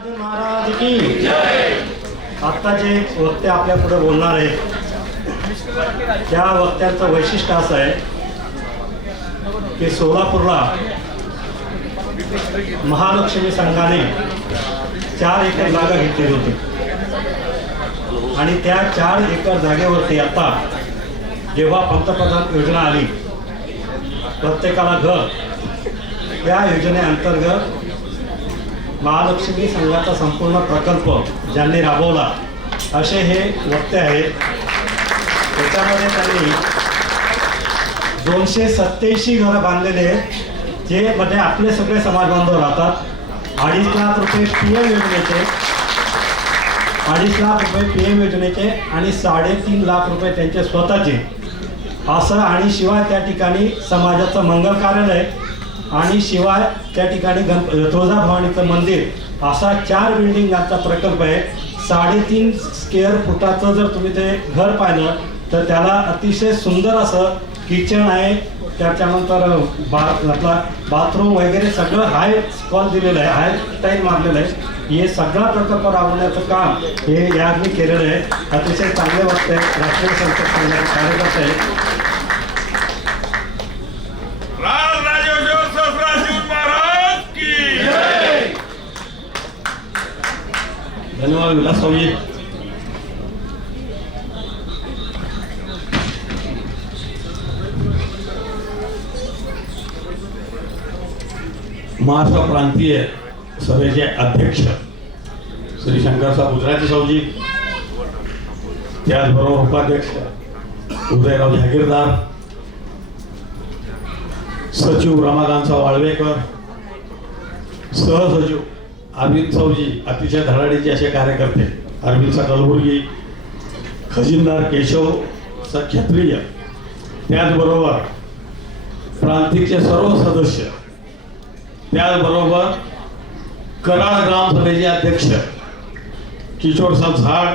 शिवाजी महाराज की जय। आता जे वक्ते आपल्या पुढे बोलणार आहेत त्या वक्त्यांचं वैशिष्ट्य असं आहे की सोलापूरला महालक्ष्मी संघाने 4 एकर जागा घेतली होती आणि त्या 4 एकर जागेवरती आता जेव्हा पंतप्रधान योजना आली प्रत्येकाला घर, त्या योजनेअंतर्गत महालक्ष्मी संघाचा संपूर्ण प्रकल्प ज्यांनी राबवला असे हे वक्ते आहेत. त्याच्यामध्ये त्यांनी 287 घरं बांधलेले आहेत जे मध्ये आपले सगळे समाज बांधव राहतात. 2.5 लाख रुपये PM योजनेचे, 2.5 लाख रुपये PM योजनेचे आणि 3.5 लाख रुपये त्यांचे स्वतःचे असं. आणि शिवाय त्या ठिकाणी समाजाचं मंगल कार्यालय आणि शिवाय त्या ठिकाणी तुळजाभवानीचं मंदिर असा 4 बिल्डिंगांचा प्रकल्प आहे. 3.5 स्क्वेअर फुटाचं जर तुम्ही ते घर पाहिलं तर त्याला अतिशय सुंदर असं किचन आहे. त्याच्यानंतर आपला बाथरूम वगैरे सगळं हाय स्कॉल दिलेलं आहे, हाय स्टाईल मारलेलं आहे. हे सगळा प्रकल्प राबवण्याचं काम हे यांनी केलेलं आहे. अतिशय चांगले वाटतंय. राष्ट्रीय संसद संघाचे कार्यकर्ते आहेत. धन्यवाद विलासरावजी. महाराष्ट्र प्रांतीय सभेचे अध्यक्ष श्री शंकरसाहेब गुजराती सावजी, त्याचबरोबर उपाध्यक्ष उदयराव जहागीरदार, सचिव रमाकांत वाळवेकर, सहसचिव अरविंद सावजी, अतिशय धडाडीचे असे कार्यकर्ते अरविंद कलबुर्गी, खजिनदार केशव क्षत्रिय, त्याचबरोबर प्रांतिकचे सर्व सदस्य, त्याचबरोबर कराड ग्रामसभेचे अध्यक्ष किशोरसाहेब झाड,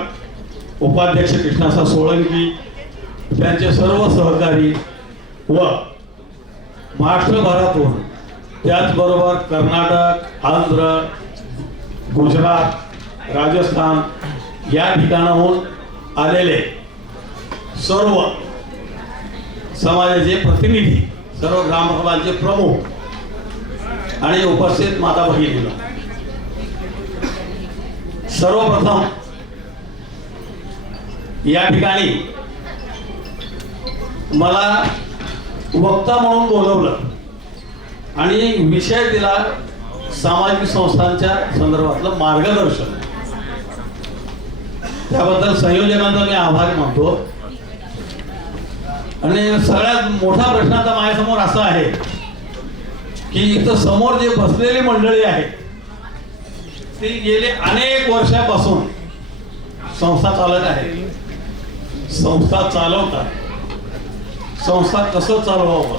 उपाध्यक्ष कृष्णासाहेब सोळंकी, त्यांचे सर्व सहकारी व महाराष्ट्रभरातून त्याचबरोबर कर्नाटक, आंध्र, गुजरात, राजस्थान या ठिकाणाहून आलेले सर्व समाजाचे प्रतिनिधी, सर्व ग्रामसभांचे प्रमुख आणि उपस्थित माता भगिनींनो, सर्वप्रथम या ठिकाणी मला वक्ता म्हणून बोलवलं आणि विषय दिला सामाजिक संस्थांच्या संदर्भातलं मार्गदर्शन. त्याबद्दल संयोजकांचा मी आभार मानतो. आणि सगळ्यात मोठा प्रश्न आता माझ्यासमोर असा आहे की इथं समोर जे बसलेली मंडळी आहे ती गेले अनेक वर्षापासून संस्था चालत आहे, संस्था चालवतात. संस्था कसं चालवावं,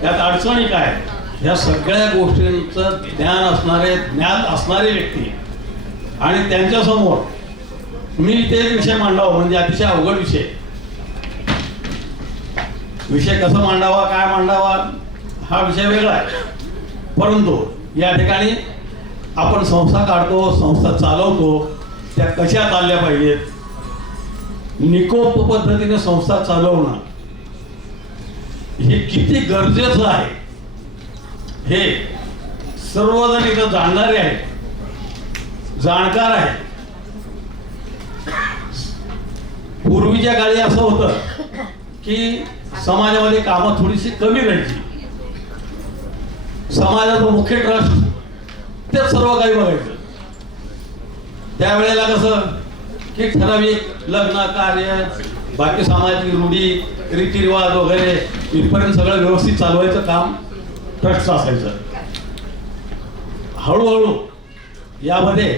त्यात अडचणी काय, ह्या सगळ्या गोष्टींचं ज्ञान असणारे व्यक्ती आणि त्यांच्यासमोर मी ते विषय मांडावा म्हणजे अतिशय अवघड विषय कसा मांडावा, काय मांडावा हा विषय वेगळा आहे. परंतु या ठिकाणी आपण संस्था काढतो, संस्था चालवतो, त्या कशा चालल्या पाहिजेत, निकोप पद्धतीने संस्था चालवणं हे किती गरजेचं आहे हे सर्वजण इथं जाणणारे आहेत, जाणकार आहेत. पूर्वीच्या काळी असं होतं की समाजामध्ये कामं थोडीशी कमी राहायची. समाजाचं मुख्य ट्रस्ट ते सर्व काही बघायचं. त्यावेळेला कसं की ठराविक लग्न कार्य, बाकी सामाजिक रूढी, रीतिरिवाज वगैरे इथपर्यंत सगळं व्यवस्थित चालवायचं काम ट्रस्टचं असायचं. हळूहळू यामध्ये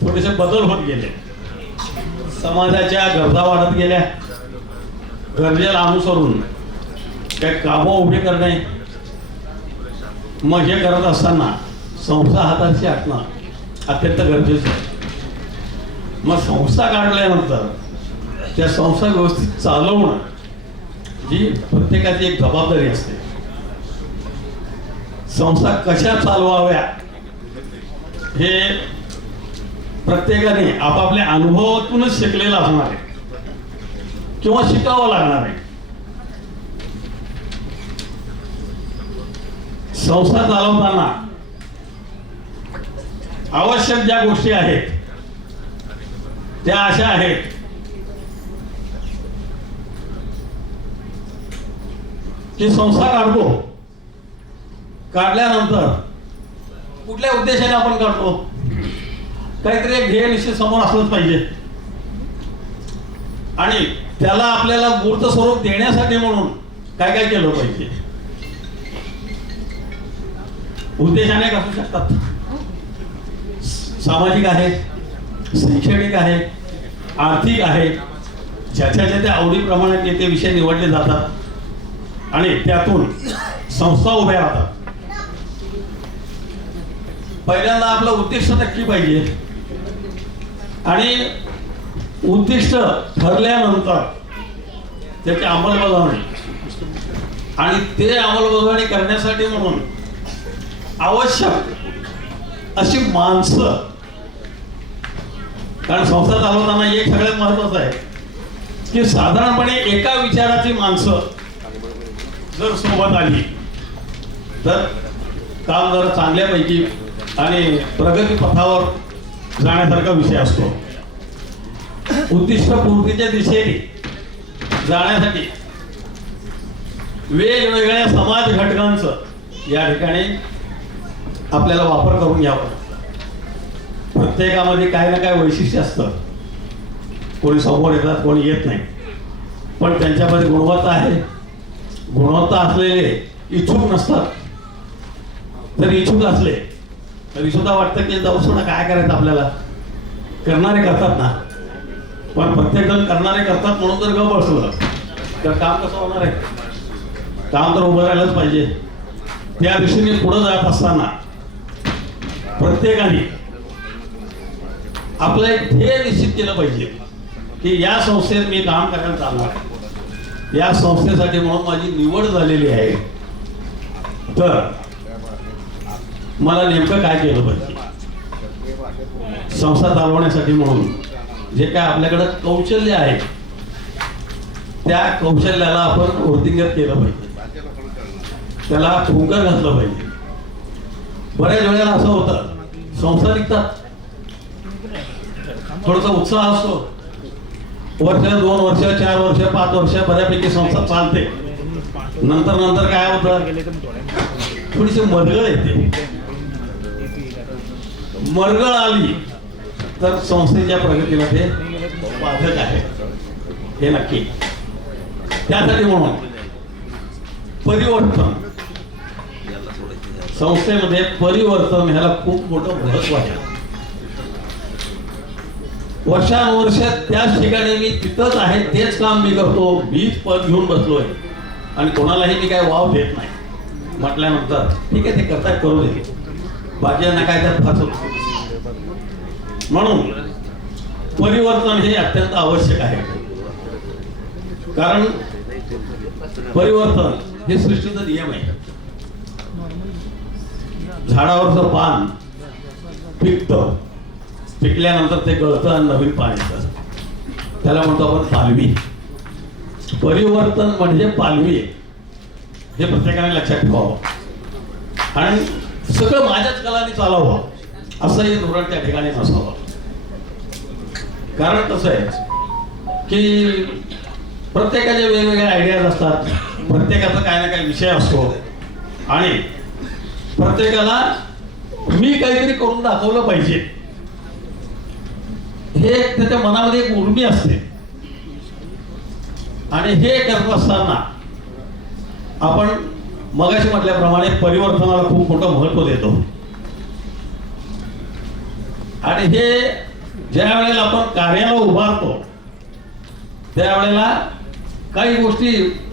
थोडेसे बदल होत गेले. समाजाच्या गरजा वाढत गेल्या. गरजेला अनुसरून काही कामं उभी करणे, मग हे करत असताना संस्था हाताशी असणं अत्यंत गरजेचं आहे. मग संस्था काढल्यानंतर त्या संस्था व्यवस्थित चालवणं ही प्रत्येकाची एक जबाबदारी असते. संस्था कशा चालवाव्या हे प्रत्येकाने आपापल्या अनुभवातूनच शिकलेला असणार आहे किंवा शिकावं लागणार आहे. संस्था चालवताना आवश्यक ज्या गोष्टी आहेत त्या अशा आहेत की संस्था काढल्यानंतर कुठल्या उद्देशाने आपण काढतो, काहीतरी एक ध्येय निश्चित समोर असलंच पाहिजे आणि त्याला आपल्याला मूर्त स्वरूप देण्यासाठी म्हणून काय काय केलं पाहिजे. उद्देश अनेक असू शकतात, सामाजिक आहे, शैक्षणिक आहे, आर्थिक आहे, ज्याच्या त्या आवडीप्रमाणे ते विषय निवडले जातात आणि त्यातून संस्था उभ्या राहतात. पहिल्यांदा आपलं उद्दिष्ट नक्की पाहिजे आणि उद्दिष्ट ठरल्यानंतर त्याची अंमलबजावणी आणि ते अंमलबजावणी करण्यासाठी म्हणून आवश्यक अशी माणसं, कारण संस्था चालवताना एक सगळ्यात महत्वाचं आहे की साधारणपणे एका विचाराची माणसं जर सोबत आली तर काम जरा चांगल्यापैकी आणि प्रगती पथावर जाण्यासारखा विषय असतो. उद्दिष्ट पूर्तीच्या दिशेने जाण्यासाठी वेगवेगळ्या समाज घटकांचं या ठिकाणी आपल्याला वापर करून घ्यावा. प्रत्येकामध्ये काय ना काय वैशिष्ट्य असतं, कोणी समोर येतात कोणी येत नाही, पण त्यांच्यामध्ये गुणवत्ता आहे. गुणवत्ता असलेले इच्छुक नसतात, जर इच्छुक असले तरी सुद्धा वाटतं की जाऊ सोडा काय करायचं आपल्याला, करणारे करतात ना. पण प्रत्येक जण करणारे करतात म्हणून जर गप बसलं तर काम कसं होणार आहे. काम तर उभं राहिलंच पाहिजे. त्या दिशेने पुढे जात असताना प्रत्येकाने आपलं एक ध्येय निश्चित केलं पाहिजे की या संस्थेत मी काम करायला चालणार आहे, या संस्थेसाठी म्हणून माझी निवड झालेली आहे, तर मला नेमकं काय केलं पाहिजे. संस्था चालवण्यासाठी म्हणून जे काय आपल्याकडं कौशल्य आहे त्या कौशल्याला आपण वृद्धिंगत केलं पाहिजे, त्याला फुंकर घातलं पाहिजे. बऱ्याच वेळेला असं होतं, संस्था निघतात, थोडासा उत्साह असतो, वर्ष 2 वर्ष 4 वर्ष 5 वर्ष बऱ्यापैकी संस्था चालते. नंतर काय होतं, थोडीशी मरगळ येते. मरगळ आली तर संस्थेच्या प्रगतीला ते बाधक आहे, हे नक्की. त्यासाठी म्हणून परिवर्तन, संस्थेमध्ये परिवर्तन ह्याला खूप मोठं महत्व आहे. वर्षानुवर्ष त्याच ठिकाणी मी तिथंच आहे, तेच काम मी करतो, मीच पद घेऊन बसलोय आणि कोणालाही मी काय वाव देत नाही म्हटल्यानंतर ठीक आहे, ते करताय करू दे, बाकीयांना काय त्यात फासत. म्हणून परिवर्तन हे अत्यंत आवश्यक आहे, कारण परिवर्तन हे सृष्टीचा नियम आहे. झाडावरचं पान पिकतं, पिकल्यानंतर ते गळतं आणि नवीन पान येतं, त्याला म्हणतो आपण पालवी. परिवर्तन म्हणजे पालवी, हे प्रत्येकाने लक्षात ठेवावं आणि सगळं माझ्याच कलाने चालावं असंही धोरण त्या ठिकाणी नसावं. कारण कसं आहे की प्रत्येकाचे वेगवेगळे आयडियाज असतात, प्रत्येकाचा काय ना काही विषय असतो आणि प्रत्येकाला मी काहीतरी करून दाखवलं पाहिजे हे त्याच्या मनामध्ये एक उर्मी असते. आणि हे करत असताना आपण मगाशी म्हटल्याप्रमाणे परिवर्तनाला खूप मोठं महत्व देतो. आणि हे ज्या वेळेला आपण कार्याला उभारतो त्यावेळेला काही गोष्टी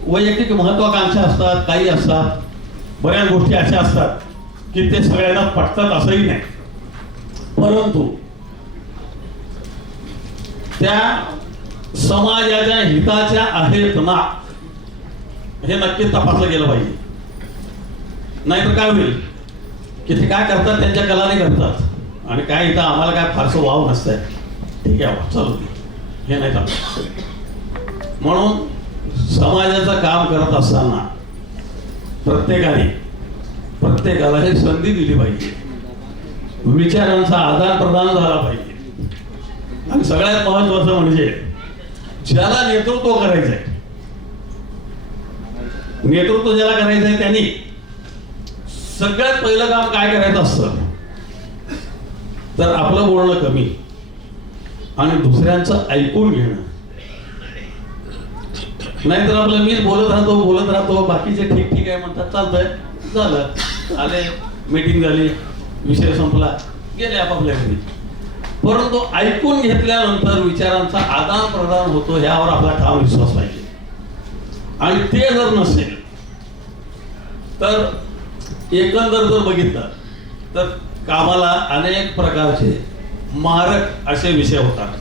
वैयक्तिक महत्वाकांक्षा असतात, काही असतात, बऱ्याच गोष्टी अशा असतात की ते सगळ्यांना पटतात असंही नाही, परंतु त्या समाजाच्या हिताच्या आहेत ना हे नक्की तपासलं गेलं पाहिजे. नाहीतर काय होईल की ते काय करतात त्यांच्या कलाने करतात आणि काय इथं आम्हाला काय फारसं वाव नसतंय, ठीक आहे बा, चालू दे, हे नाही चालत. म्हणून समाजाचं काम करत असताना प्रत्येकाला हे संधी दिली पाहिजे, विचारांचा आदान प्रदान झाला पाहिजे. आणि सगळ्यात महत्वाचं म्हणजे ज्याला नेतृत्व करायचंय, नेतृत्व ज्याला करायचंय त्यांनी सगळ्यात पहिलं काम काय करायचं असतं, तर आपलं बोलणं कमी आणि दुसऱ्यांचं ऐकून घेणं. नाहीतर आपलं मीच बोलत राहतो, बाकीचे ठीक आहे म्हणतात, चालतंय, झालं, आले, मीटिंग झाली, विषय संपला, गेले आपापल्या घरी. परंतु ऐकून घेतल्यानंतर विचारांचा आदान प्रदान होतो, ह्यावर आपला ठाम विश्वास पाहिजे. आणि ते जर नसेल तर एकंदर जर बघितलं तर कामाला अनेक प्रकारचे मारक असे विषय होतात.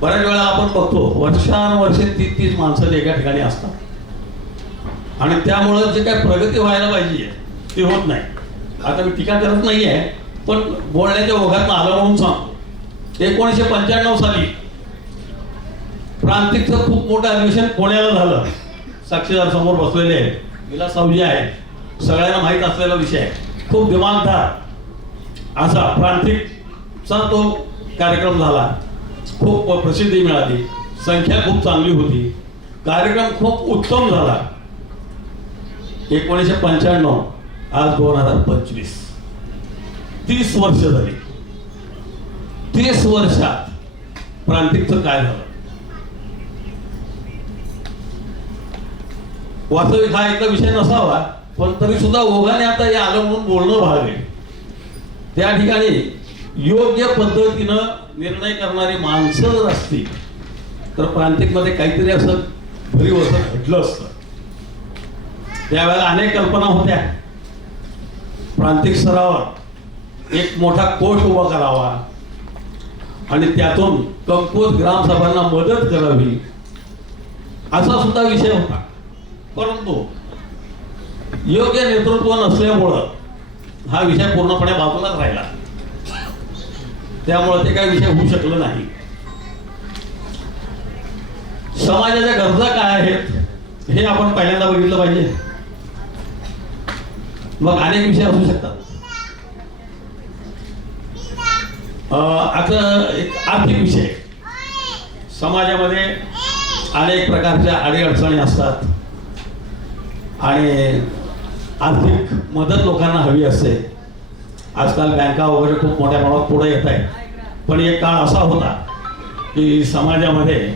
बऱ्याच वेळा आपण बघतो वर्षानुवर्षे 30 माणसं एका ठिकाणी असतात आणि त्यामुळं जे काय प्रगती व्हायला पाहिजे ती होत नाही. आता मी टीका करत नाही आहे, पण बोलण्याच्या ओघात आलं म्हणून सांगतो. 1995 साली प्रांतिकचं खूप मोठं ॲडमिशन पुण्याला झालं. साक्षीदार समोर बसलेले आहेत, विलास सावजी आहे, सगळ्यांना माहीत असलेला विषय आहे. खूप दिमागदार असा प्रांतिकचा तो कार्यक्रम झाला, खूप प्रसिद्धी मिळाली, संख्या खूप चांगली होती, कार्यक्रम खूप उत्तम झाला. 1995 आज 2025, 30 वर्ष झाली. 30 वर्षात प्रांतिकचं काय झालं? वास्तविक हा एकदा विषय नसावा, पण तरी सुद्धा ओघाने आता हे आलं म्हणून बोलणं भाग आहे. त्या ठिकाणी योग्य पद्धतीनं निर्णय करणारी माणसं जर असतील तर प्रांतिकमध्ये काहीतरी असं भरीव असं घडलं असतं. त्यावेळेला अनेक कल्पना होत्या. प्रांतिक स्तरावर एक मोठा कोश उभा करावा आणि त्यातून कमकुवत ग्रामसभांना मदत करावी, असा सुद्धा विषय होता. परंतु योग्य नेतृत्व नसल्यामुळं हा विषय पूर्णपणे बाजूलाच राहिला. त्यामुळे ते काही विषय होऊ शकलं नाही. समाजाच्या गरजा काय आहेत हे आपण पहिल्यांदा बघितलं पाहिजे. मग अनेक विषय असू शकतात. आता एक आर्थिक विषय, समाजामध्ये अनेक प्रकारच्या अडीअडचणी असतात आणि आर्थिक मदत लोकांना हवी असते. आजकाल बँका वगैरे खूप मोठ्या प्रमाणात पुढे येत आहेत, पण एक काळ असा होता की समाजामध्ये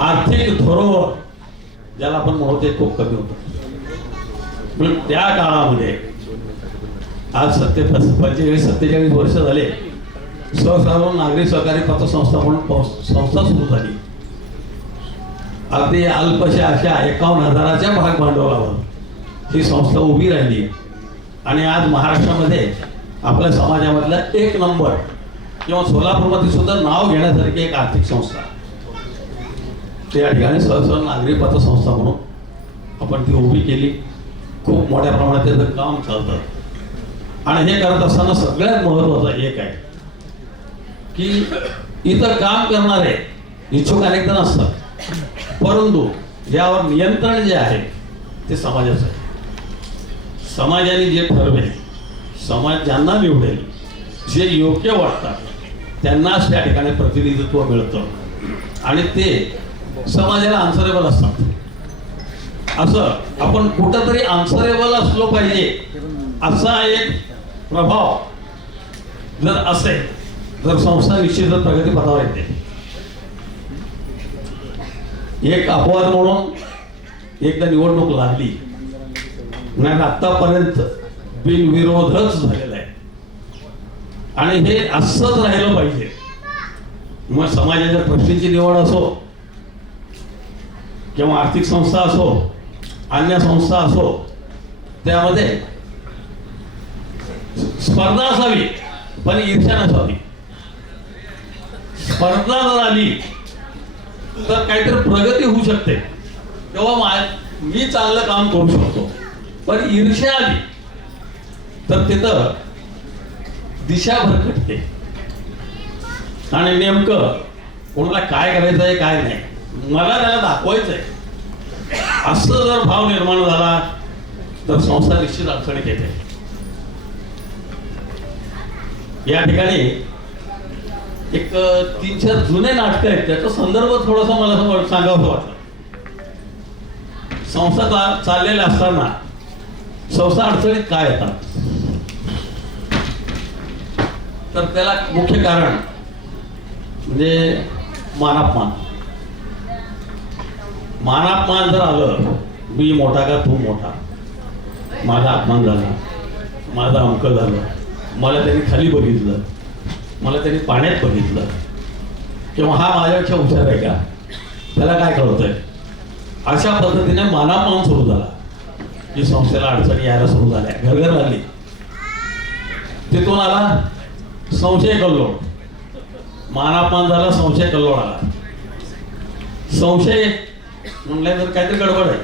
आर्थिक धोरण ज्याला आपण म्हणतो ते खूप कमी होतं. पण त्या काळामध्ये आज 45-47 वर्ष झाले सर्वसाधारण नागरी सहकारी पतसंस्था म्हणून संस्था सुरू झाली. अगदी अल्पशा अशा 51,000च्या भाग भांडवलावर ही संस्था उभी राहिली आणि आज महाराष्ट्रामध्ये आपल्या समाजामधला 1 नंबर किंवा सोलापूरमध्ये सुद्धा नाव घेण्यासारखी एक आर्थिक संस्था त्या ठिकाणी सहसा नागरी पतसंस्था म्हणून आपण ती उभी केली. खूप मोठ्या प्रमाणात त्याचं काम चालतं आणि हे करत असताना सगळ्यात महत्वाचं एक आहे की इथं काम करणारे इच्छुक अनेक जण असतात, परंतु यावर नियंत्रण जे आहे ते समाजाचं आहे. समाजाने जे ठरवेल, समाज ज्यांना निवडेल, जे योग्य वाटतात त्यांनाच त्या ठिकाणी प्रतिनिधित्व मिळतं आणि ते समाजाला आन्सरेबल असतात. असं आपण कुठंतरी आन्सरेबल असलो पाहिजे असा एक प्रभाव जर असेल तर संस्था निश्चितच प्रगतीपथावर येते. एक अपवाद म्हणून एकदा निवडणूक लागली नाही, आतापर्यंत बिनविरोधच झालेला आहे आणि हे असंच राहिलं पाहिजे. मग समाजाच्या ट्रस्टीची निवड असो किंवा आर्थिक संस्था असो, अन्य संस्था असो, त्यामध्ये स्पर्धा असावी पण ईर्ष्या नसावी. स्पर्धा जर आली तर काहीतरी प्रगती होऊ शकते किंवा मी चांगलं काम करू शकतो, पण ईर्ष्या आली तर तिथं दिशा भरकटते आणि नेमकं कोणाला काय करायचं आहे काय नाही मला त्याला दाखवायचं आहे असं जर भाव निर्माण झाला तर संस्था निश्चित अडचणीत येते. या ठिकाणी एक 3-4 जुने नाटक आहेत त्याचा संदर्भ थोडासा मला सांगावं वाटलं. संस्था चाललेल्या असताना संस्था अडचणीत काय येतात तर त्याला मुख्य कारण म्हणजे मानापमान. मानापमान जर आलं मी मोठा का तू मोठा, माझा अपमान झाला, माझं अमकं झालं, मला त्यांनी खाली बघितलं, मला त्यांनी पाण्यात बघितलं किंवा हा माझ्यापेक्षा हुशार आहे का, त्याला काय कळतंय, अशा पद्धतीने मानापमान सुरू झाला की संस्थेला अडचणी यायला सुरू झाल्या, घरघर आली. तिथून आला संशय कल्लोळ, मानापमान झाला, संशय कल्लोळ आला. संशय म्हणलं तर काहीतरी गडबड आहे.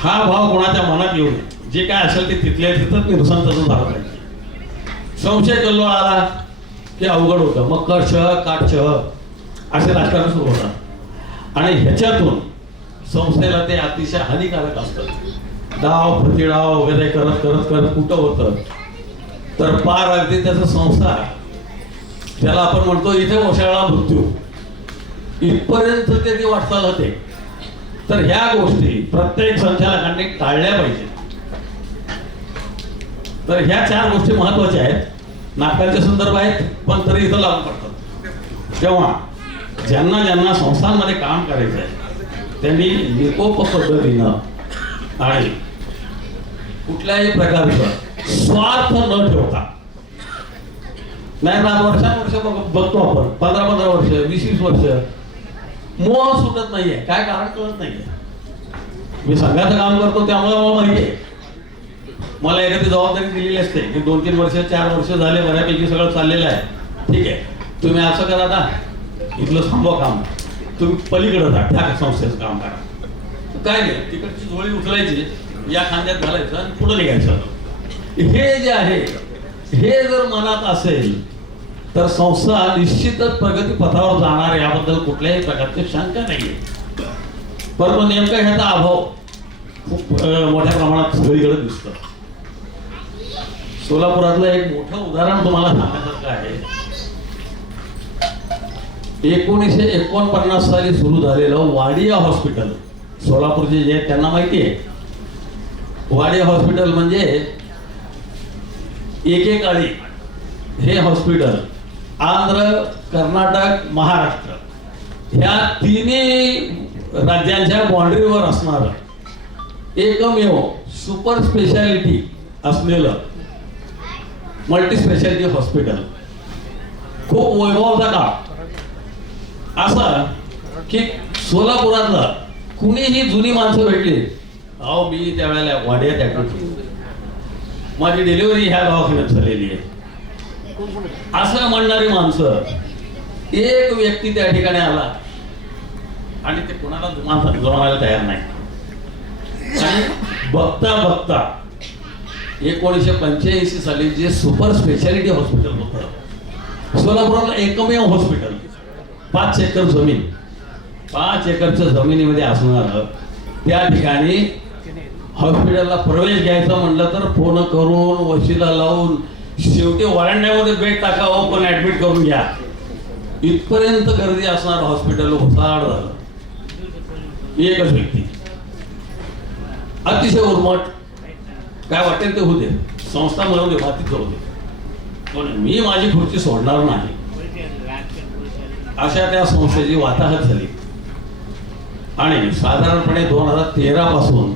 हा भाव कोणाच्या मनात येऊ नये, जे काय असेल ते तिथल्या तिथंच निरसन तसं झालं पाहिजे. संशय कल्लोळ आला की अवघड होतं, मग कश काटछ असे राजकारण सुरू होतात आणि ह्याच्यातून संस्थेला ते अतिशय हानिकारक असतं. डाव प्रतिडाव वगैरे करत करत करत कुठं होतं तर पार अगदी त्याचं संस्था त्याला आपण म्हणतो इथे कोसळला मृत्यू इथपर्यंत ते वाटचाल होते. तर ह्या गोष्टी प्रत्येक संचालकांनी टाळल्या पाहिजे. तर ह्या 4 गोष्टी महत्वाच्या आहेत. नाटकांचे संदर्भ आहेत पण तरी इथं लागू पडतात. तेव्हा ज्यांना ज्यांना संस्थांमध्ये काम करायचं आहे त्यांनी निकोप पद्धतीनं आणि कुठल्याही प्रकारचं स्वार्थ न ठेवता, नाही ना वर्षानुवर्ष बघतो आपण 15-15 वर्ष 20-20 वर्ष मोह सुटत नाहीये, काय कारण कळत नाहीये. मी संघाचं काम करतो त्यामुळे मला माहिती आहे, मला एखादी जबाबदारी दिलेली असते की 2-3 वर्ष 4 वर्ष झाले बऱ्यापैकी सगळं चाललेलं आहे, ठीक आहे तुम्ही असं करा ना, इथलं थांबवा काम, तुम्ही पलीकडे जा त्या संस्थेचं काम करा. काय नाही, तिकडची झोळी उचलायची, या खांद्यात घालायचं आणि पुढे निघायचं. हे जे आहे हे जर मनात असेल तर संस्था निश्चितच प्रगती पथावर जाणार, याबद्दल कुठल्याही प्रकारची शंका नाहीये. परंतु नेमका ह्याचा अभाव खूप मोठ्या प्रमाणात सगळीकडे दिसतं. सोलापुरातलं एक मोठं उदाहरण तुम्हाला सांगण्यासारखं आहे. 1949 साली सुरू झालेलं वाडिया हॉस्पिटल, सोलापूरचे जे त्यांना माहिती आहे. वाडिया हॉस्पिटल म्हणजे एकेकाळी हे हॉस्पिटल आंध्र, कर्नाटक, महाराष्ट्र ह्या तिन्ही राज्यांच्या बाँड्रीवर असणारं एकमेव सुपर स्पेशालिटी असलेलं मल्टी स्पेशालिटी हॉस्पिटल. खूप वैभवाचा काळ असा की सोलापुरातला कुणीही जुनी माणसं भेटली, अहो मी त्यावेळेला वाड्यात ऍडमिट होतो, माझी डिलिव्हरी ह्या दवाखान्यात झालेली आहे असं म्हणणारी माणसं, एक व्यक्ती त्या ठिकाणी आला आणि ते कोणाला जमायला तयार नाही. आणि बघता बघता 1985 साली जे सुपर स्पेशालिटी हॉस्पिटल होतं सोलापुरातलं एकमेव हॉस्पिटल, 5 एकर जमीन, 5 एकरच्या जमिनीमध्ये असणार त्या ठिकाणी हॉस्पिटलला प्रवेश घ्यायचा म्हणलं तर फोन करून वशिला लावून शेवटी वरांड्यामध्ये बेड टाकावं पण ऍडमिट करून घ्या इथपर्यंत गर्दी असणार हॉस्पिटल घोसाड झालं. एकच व्यक्ती अतिशय उर्मट, काय वाटेल ते होते, संस्था मिळवते मातीत होते, पण मी माझी खुर्ची सोडणार नाही अशा त्या संस्थेची वाताहत झाली. आणि साधारणपणे 2013 पासून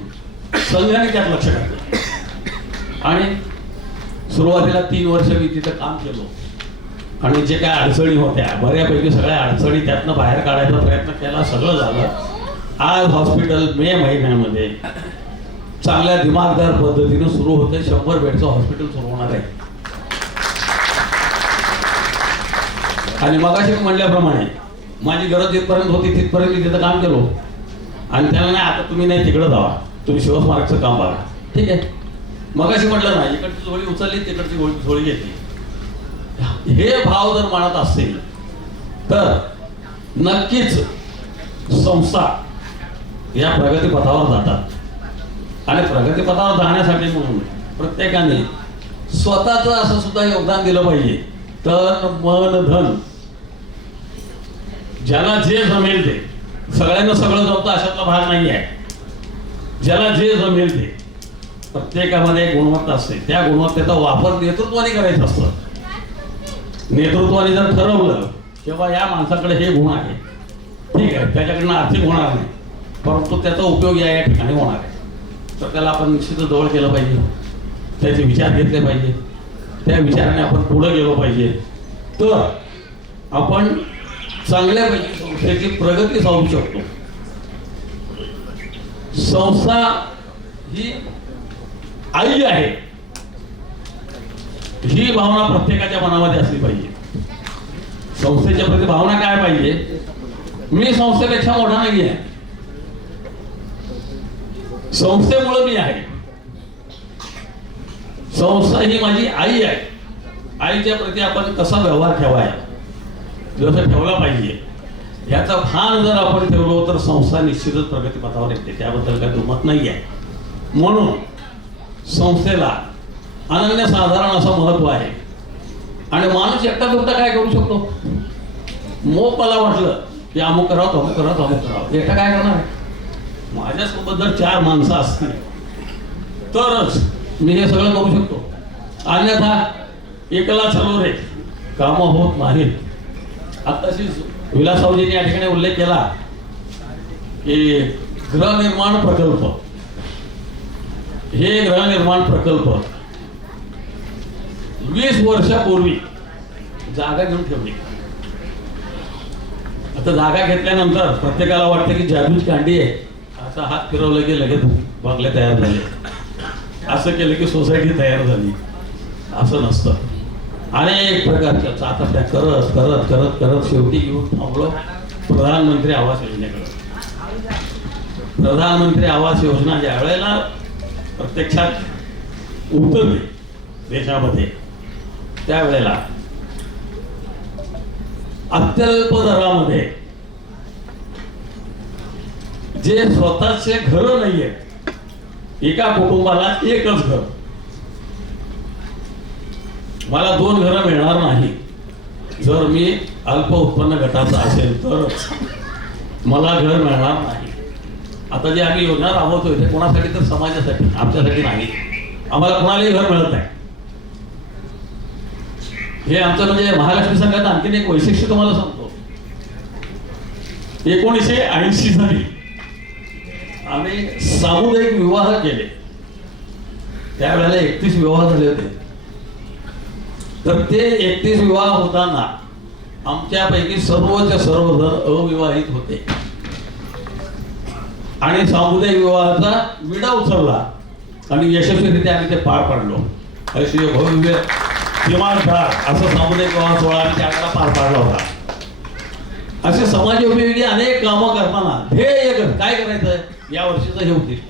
संघाने त्यात लक्ष टाकलं आणि सुरुवातीला 3 वर्ष मी तिथं काम केलो आणि जे काय अडचणी होत्या बऱ्यापैकी सगळ्या अडचणी त्यातनं बाहेर काढायचा प्रयत्न केला, सगळं झालं. आज हॉस्पिटल मे महिन्यामध्ये चांगल्या दिमागदार पद्धतीने सुरू होते. 100 बेडचं हॉस्पिटल सुरू होणार आहे. आणि मगाशी म्हणल्याप्रमाणे माझी गरज जिथपर्यंत होती तिथपर्यंत मी तिथं काम केलो आणि त्याला नाही आता तुम्ही नाही तिकडे जावा, तुम्ही शिवस्मारकचं काम बघा, ठीक आहे. मगाशी म्हटलं ना, इकडची झोळी उचलली तिकडची झोळी घेतली. हे भाव जर मनात असतील तर नक्कीच संस्था या प्रगतीपथावर जातात. आणि प्रगतीपथावर जाण्यासाठी म्हणून प्रत्येकाने स्वतःचं असं सुद्धा योगदान दिलं पाहिजे. तन मन धन ज्याला जे जमेल ते, सगळ्यांना सगळं जमतं अशातला भाग नाही आहे. ज्याला जे जमेल ते, प्रत्येकामध्ये एक गुणवत्ता असते. त्या गुणवत्तेचा वापर नेतृत्वाने करायचा असतं. नेतृत्वाने जर ठरवलं किंवा या माणसाकडे हे गुण आहे, ठीक आहे, त्याच्याकडनं आर्थिक होणार नाही, परंतु त्याचा उपयोग या ठिकाणी होणार आहे, तर त्याला आपण निश्चितच जवळ केलं पाहिजे. त्याचे विचार घेतले पाहिजे. त्या विचाराने आपण पुढे गेलो पाहिजे. तर आपण चांगल्यापैकी संस्थेची प्रगती साधू शकतो. संस्था ही आई आहे ही भावना प्रत्येकाच्या मनामध्ये असली पाहिजे. संस्थेच्या प्रती भावना काय पाहिजे? मी संस्थेपेक्षा मोठा नाही आहे, संस्थेमुळे मी आहे. संस्था ही माझी आई आहे. आईच्या प्रती आपण कसा व्यवहार ठेवायचा, जसं ठेवला पाहिजे, याचा भान जर आपण ठेवलो तर संस्था निश्चितच प्रगतीपथावर येते. त्याबद्दल काही दुमत नाही आहे. म्हणून संस्थेला अनन्यसाधारण असं महत्व आहे. आणि माणूस एकटा दुकटा काय करू शकतो? मोप मला वाटलं की अमुक करावं, अमुक करावं, अमुक करावं, एकटा काय करणार आहे? माझ्यासोबत जर 4 माणसं असतील तरच मी हे सगळं करू शकतो. अन्यथा एकला चलो रे कामं होत नाहीत. आताशी विलासरावजींनी या ठिकाणी उल्लेख केला की गृहनिर्माण प्रकल्प, हे गृहनिर्माण प्रकल्प 20 वर्षापूर्वी जागा घेऊन ठेवली. आता जागा घेतल्यानंतर प्रत्येकाला वाटतं की जादूची कांडी आहे, असा हात फिरवलं की लगेच बंगले तयार झाले, असं केलं की सोसायटी तयार झाली. असं नसतं. अनेक प्रकारच्या चाचपण्या करत करत करत करत शेवटी येऊन थांबलो प्रधानमंत्री आवास योजनेकडे. प्रधानमंत्री आवास योजना ज्या वेळेला प्रत्यक्षात उतरली देशामध्ये, त्यावेळेला अत्यल्प दरामध्ये जे स्वतःचे घर नाहीये, एका कुटुंबाला एकच घर, मला 2 घरं मिळणार नाही. जर मी अल्प उत्पन्न गटाचा असेल तरच मला घर मिळणार नाही. आता जे आम्ही योजना राबवतोय ते कोणासाठी? तर समाजासाठी, आमच्यासाठी नाही. आम्हाला कोणालाही घर मिळत नाही. हे आमचं म्हणजे महालक्ष्मी संघात आणखीन एक वैशिष्ट्य तुम्हाला सांगतो. 1980 साली आम्ही सामुदायिक विवाह केले. त्यावेळेला 31 विवाह झाले होते. तर ते 31 विवाह होताना आमच्यापैकी सर्वच्या सर्व जण अविवाहित होते. आणि सामुदायिक विवाहाचा विडा उचलला आणि यशस्वीरित्या आम्ही ते पार पाडलो. अशी भव्य दिमागदार असं सामुदायिक विवाह सोहळा आम्ही त्यावेळेला पार पाडला होता. असे समाजोपयोगी अनेक कामं करताना ध्येय एकच, काय करायचं या वर्षीचं हे उद्दिष्ट.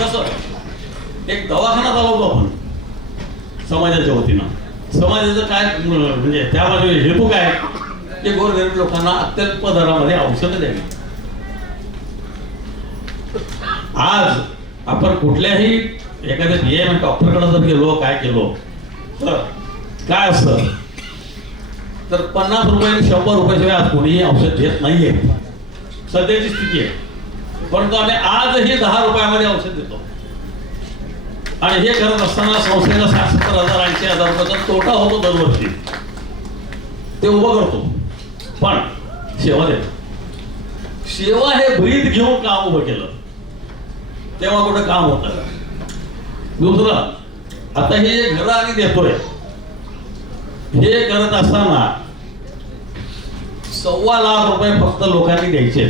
तसं एक दवाखाना चालवतो आपण समाजाच्या वतीनं. समाजाचं काय म्हणजे त्यामध्ये हेतू काय? की गोरगरीब लोकांना अत्यल्प दरामध्ये औषधं द्यावी. आज आपण कुठल्याही एखाद्या PM डॉक्टरकडे जर गेलो, काय केलो तर काय असतं, तर 50 रुपये 100 रुपयाशिवाय आज कोणीही औषध घेत नाहीये. सध्याची स्थिती आहे. परंतु आम्ही आजही 10 रुपयामध्ये औषध देतो. आणि हे करत असताना संस्थेला 60-70 हजार 80,000 रुपयाचा तोटा होतो दरवर्षी. ते उभं करतो पण सेवा देतो. सेवा हे ब्रीद घेऊन काम उभं केलं तेव्हा कुठं काम होतं. दुसरं, आता हे जे घरं आम्ही देतोय हे करत असताना 1.25 लाख रुपये फक्त लोकांनी द्यायचे.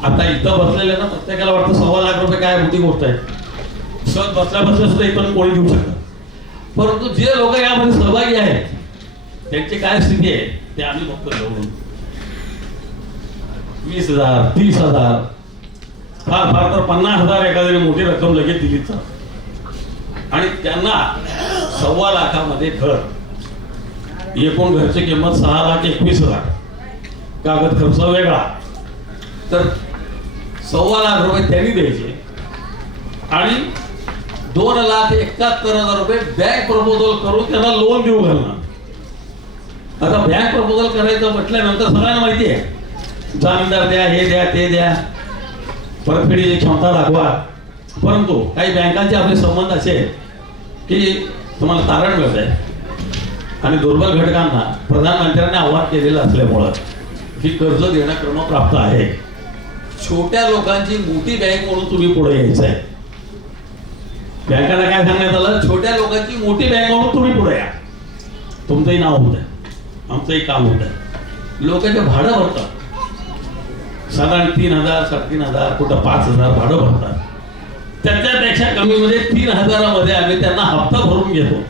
आता इथं बसलेले ना प्रत्येकाला वाटतं 1.25 लाख रुपये काय मोठी गोष्ट आहे, सहज बसल्या बसल्या सुद्धा इथून कोणी देऊ शकतात. परंतु जे लोक यामध्ये सहभागी आहेत त्यांची काय स्थिती आहे ते आम्ही बघतो. जवळून 20,000 30,000 फार फार तर 50,000 एखाद्याने मोठी रक्कम लगेच दिलीच. आणि त्यांना 1.25 लाखामध्ये घर एकूण घरची किंमत 6,21,000, कागद खर्च वेगळा, तर 1,25,00,000 रुपये त्यांनी द्यायचे आणि 2,71,000 रुपये बँक प्रपोजल करून त्यांना लोन देऊ घालणार. आता बँक प्रपोजल करायचं म्हटल्यानंतर सगळ्यांना माहिती आहे, जामीनदार द्या, हे द्या, ते द्या, परतफेडीची क्षमता दाखवा. परंतु काही बँकांचे आपले संबंध असे की तुम्हाला तारण मिळत आहे आणि दुर्बल घटकांना प्रधानमंत्र्यांनी आवाहन केलेलं असल्यामुळं ही कर्ज देणं क्रमप्राप्त आहे. छोट्या लोकांची मोठी बँक म्हणून तुम्ही पुढे यायचं आहे. बँकांना काय सांगण्यात आलं, छोट्या लोकांची मोठी बँक म्हणून तुम्ही पुढे या, तुमचंही नाव होत आहे, आमचंही काम होत आहे. लोकांचे भाडं भरतात, साधारण 3,000, 3,500, कुठं 5,000 भाडं भरतात. त्याच्यापेक्षा कमी मध्ये 3,000 मध्ये आम्ही त्यांना हप्ता भरून घेतो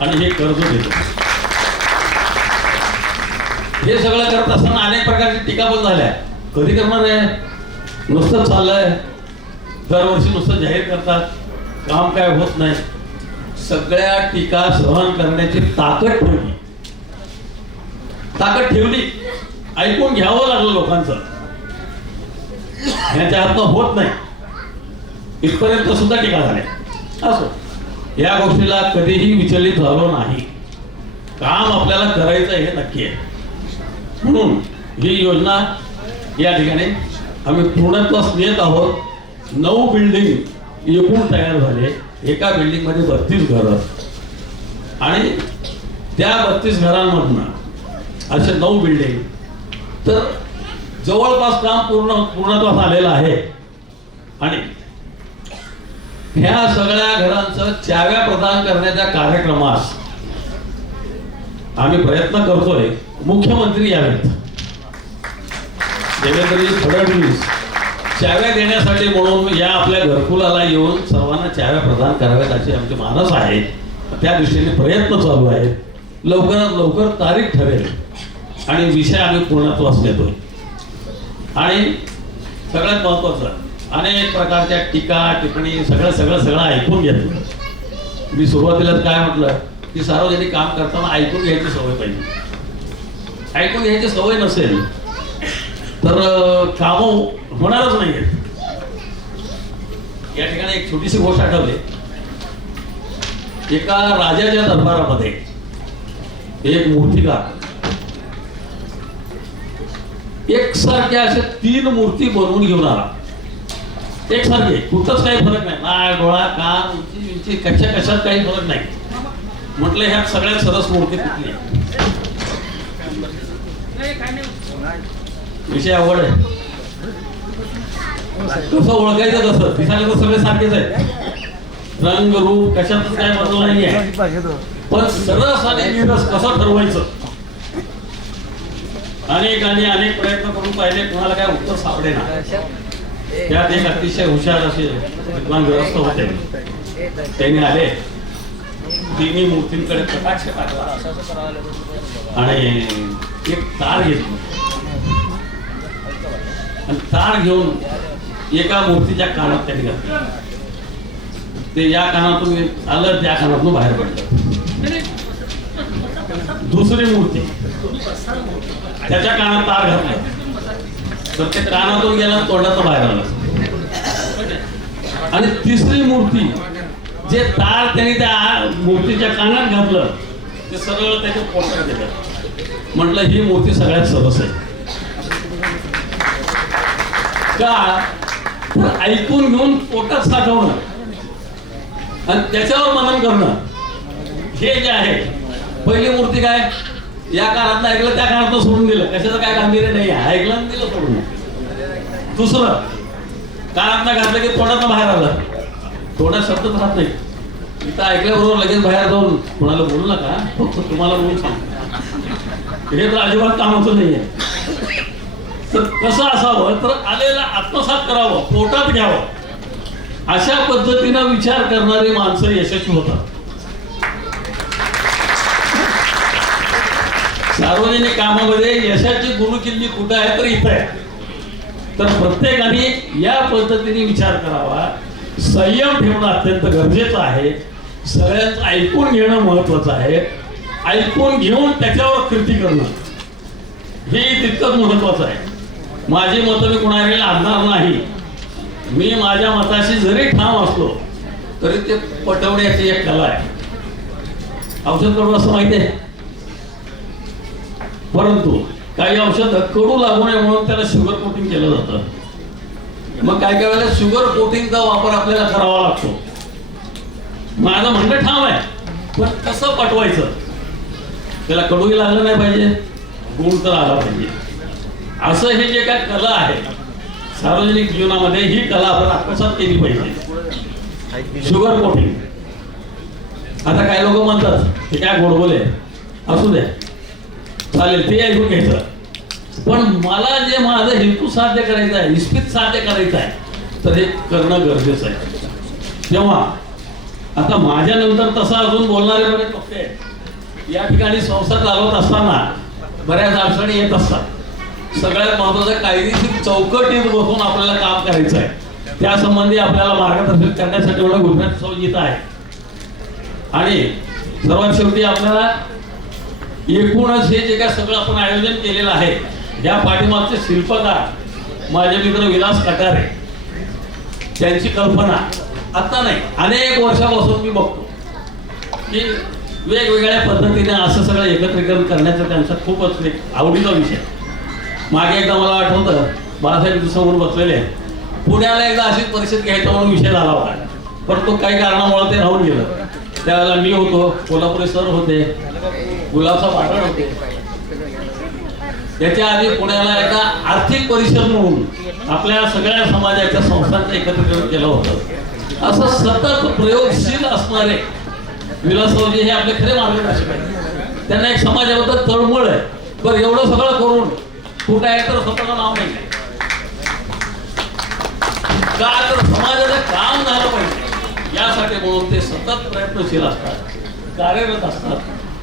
आणि हे कर्ज देतो. हे सगळं करत असताना अनेक प्रकारची टीका पण झाल्या. कधी करणार आहे, नुसतं चाललंय, दरवर्षी नुसतं जाहीर करतात, काम काय होत नाही. सगळ्या टीका सहन करण्याची ताकद ठेवली, ऐकून घ्यावं लागलं लोकांचं. ह्याच्या हातनं होत नाही इथपर्यंत सुद्धा टीका झाल्या. असो, या गोष्टीला कधीही विचलित झालो नाही. काम आपल्याला करायचं हे नक्की आहे. म्हणून ही योजना या ठिकाणी आम्ही पूर्णत्वास नेत आहोत. 9 बिल्डिंग एकूण तयार झाले. एका बिल्डिंग मध्ये 32 घरं आणि त्या 32 घरांमधनं असे 9 बिल्डिंग, तर जवळपास काम पूर्णत्वास आलेलं आहे. आणि ह्या सगळ्या घरांचं चाव्या प्रदान करण्याच्या कार्यक्रमास आम्ही प्रयत्न करतोय. मुख्यमंत्री यावेत, देवेंद्रजी फडणवीस चाव्या देण्यासाठी म्हणून या आपल्या घरकुलाला येऊन सर्वांना चाव्या प्रदान कराव्यात अशी आमची मानस आहे. त्या दृष्टीने प्रयत्न चालू आहेत. लवकरात लवकर तारीख ठरेल आणि विषय आम्ही पूर्णत्वास नेतोय. आणि सगळ्यात महत्वाचं, अनेक प्रकारच्या टीका टिप्पणी सगळं ऐकून घेतलं. मी सुरुवातीलाच काय म्हटलं की सार्वजनिक काम करताना ऐकून घ्यायची सवय पाहिजे. ऐकून घ्यायची सवय नसेल तर कामं होणारच नाही. या ठिकाणी एक छोटीशी गोष्ट आठवली. एका राजाच्या दरबारामध्ये एक मूर्तिकार एकसारख्या अशा 3 मूर्ती बनवून घेऊन आला. एकसारखे, कुठंच काही फरक नाही, नाक, डोळा, कान, उंची कशात काही फरक नाही. म्हटलं ह्या सगळ्यात सरस मूर्ती कुठली? विषय आवड आहे. कसं ओळखायचं, कसं दिसायला तर सगळे सारखेच आहेत, रंग रूप कशातच काय बदल नाहीये. पण सरस आणि निरस कसं ठरवायचं, अनेक प्रयत्न करून पाहिले, कोणाला काय उत्तर सापडेना. त्यात एक अतिशय हुशार असे विद्वान ग्रस्त होते. त्यांनी आले, तिन्ही मूर्तींकडे कटाक्ष टाकला आणि एक तार घेतली आणि तार घेऊन एका मूर्तीच्या कानात त्यांनी घातलं. ते या कानातून आलं, त्या कानातून बाहेर पडलं. दुसरी मूर्ती, त्याच्या कानात तार घातला तर ते कानातून गेला, तोंडातून बाहेर आलं. आणि तिसरी मूर्ती, जे तार त्यांनी त्या मूर्तीच्या कानात घातलं ते सरळ त्याच्या पोटात दिलं. म्हटलं ही मूर्ती सगळ्यात सरस आहे. का? ऐकून घेऊन पोटात साठवणं आणि त्याच्यावर मनन करणं हे जे आहे. पहिली मूर्ती काय, या कानात ऐकलं, त्या कानात सोडून दिलं, कशाचं काय गांभीर्य नाही आहे, ऐकलं आणि दिलं सोडून. दुसरं, कानात घातलं की तोंडात बाहेर आलं, तोंडात शब्दच राहत नाही. इथं ऐकल्याबरोबर लगेच बाहेर जाऊन कोणाला बोलू नका, फक्त तुम्हाला बोलून सांग, हे तर अजिबात कामाचं नाहीये. तर कसं असावं, तर आलेला आत्मसात करावं, पोटात घ्यावं, अशा पद्धतीनं विचार करणारी माणसं यशस्वी होतात. सार्वजनिक कामामध्ये यशाची गुरुकिल्ली कुठं आहे, तर इथं आहे. तर प्रत्येकाने या पद्धतीने विचार करावा. संयम ठेवणं अत्यंत गरजेचं आहे. सगळ्यांचं ऐकून घेणं महत्वाचं आहे. ऐकून घेऊन त्याच्यावर कृती करणं हे तितकंच महत्वाचं आहे. माझी मतं मी कुणाला लादणार नाही. मी माझ्या मताशी जरी ठाम असलो तरी ते पटवण्याची एक कला आहे. औषध कडू असं माहिती आहे, परंतु काही औषध कडू लागू नये म्हणून त्याला शुगर कोटिंग केलं जातं. मग काय काय वेळेला शुगर कोटिंगचा वापर आपल्याला करावा लागतो. माझं म्हणणं ठाम आहे, पण कसं पटवायचं, त्याला कडूही लागलं नाही पाहिजे, गुण तर आला पाहिजे. असं हे जे काय कला आहे सार्वजनिक जीवनामध्ये, ही कला आपण आत्मसात केली पाहिजे. Sugar coating. आता काही लोक म्हणतात हे काय गोडबोले, असू द्या, चालेल, ते ऐकून घ्यायचं. पण मला जे माझं हेतू साध्य करायचा आहे, निश्चित साध्य करायचं आहे, तर हे करणं गरजेचं आहे. तेव्हा आता माझ्या नंतर तसं अजून बोलणारे बरेच लोक आहेत. या ठिकाणी संस्था चालवत असताना बऱ्याच अडचणी येत असतात. सगळ्यात महत्वाचं कायदेशीर चौकटीत बसून आपल्याला काम करायचं आहे. त्यासंबंधी आपल्याला मार्गदर्शन करण्यासाठी एवढं गुजरात येत आहे. आणि सर्वात शेवटी आपल्याला एकूणच हे जे काय सगळं आपण आयोजन केलेलं आहे, या पाठीमागचे शिल्पकार माझे मित्र विलास कटारे, त्यांची कल्पना आता नाही, अनेक वर्षापासून मी बघतो की वेगवेगळ्या पद्धतीने असं सगळं एकत्रीकरण करण्याचा त्यांचा खूपच एक आवडीचा विषय. मागे एकदा मला आठवतं, बाळासाहेब समोर बसलेले, पुण्याला एकदा अशीच परिषद घ्यायचा म्हणून विषय झाला होता, परंतु काही कारणामुळे ते राहून गेलं. त्यावेळेला मी होतो, कोल्हापुरी सर होते, गुलाबसाहेब पाटण होते. याच्या आधी पुण्याला एका आर्थिक परिषद म्हणून आपल्या सगळ्या समाजाच्या संस्थांचं एकत्रीकरण केलं होतं. असं सतत प्रयोगशील असणारे विलासरावजी हे आपले खरे मार्गदर्शक आहेत. त्यांना एक समाजाबद्दल तळमळ आहे. बरं, एवढं सगळं करून कुठं आहे तर स्वतःचं नाव नाही का, तर समाजाचं काम झालं पाहिजे यासाठी म्हणून ते सतत प्रयत्नशील असतात, कार्यरत असतात.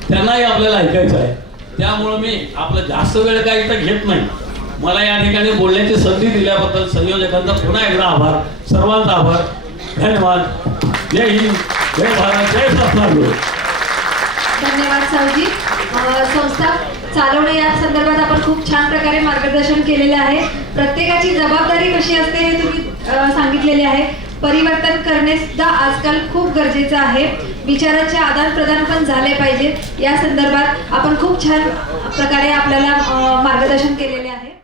त्यांनाही आपल्याला ऐकायचं आहे. त्यामुळं मी आपलं जास्त वेळ काही इथं घेत नाही. मला या ठिकाणी बोलण्याची संधी दिल्याबद्दल संयोजकांचा पुन्हा एकदा आभार, सर्वांचा आभार, धन्यवाद. जय हिंद, जय भारत, जय शासनाला. धन्यवाद सावजी. संस्था चालवणे या संदर्भात आपण खूप छान प्रकारे मार्गदर्शन केलेले आहे. प्रत्येकाची जबाबदारी कशी असते हे तुम्ही सांगितलेले आहे. परिवर्तन करणे सुद्धा आजकाल खूप गरजेचं आहे. विचारांचे आदान प्रदान पण झाले पाहिजे. या संदर्भात आपण खूप छान प्रकारे आपल्याला मार्गदर्शन केलेले आहे.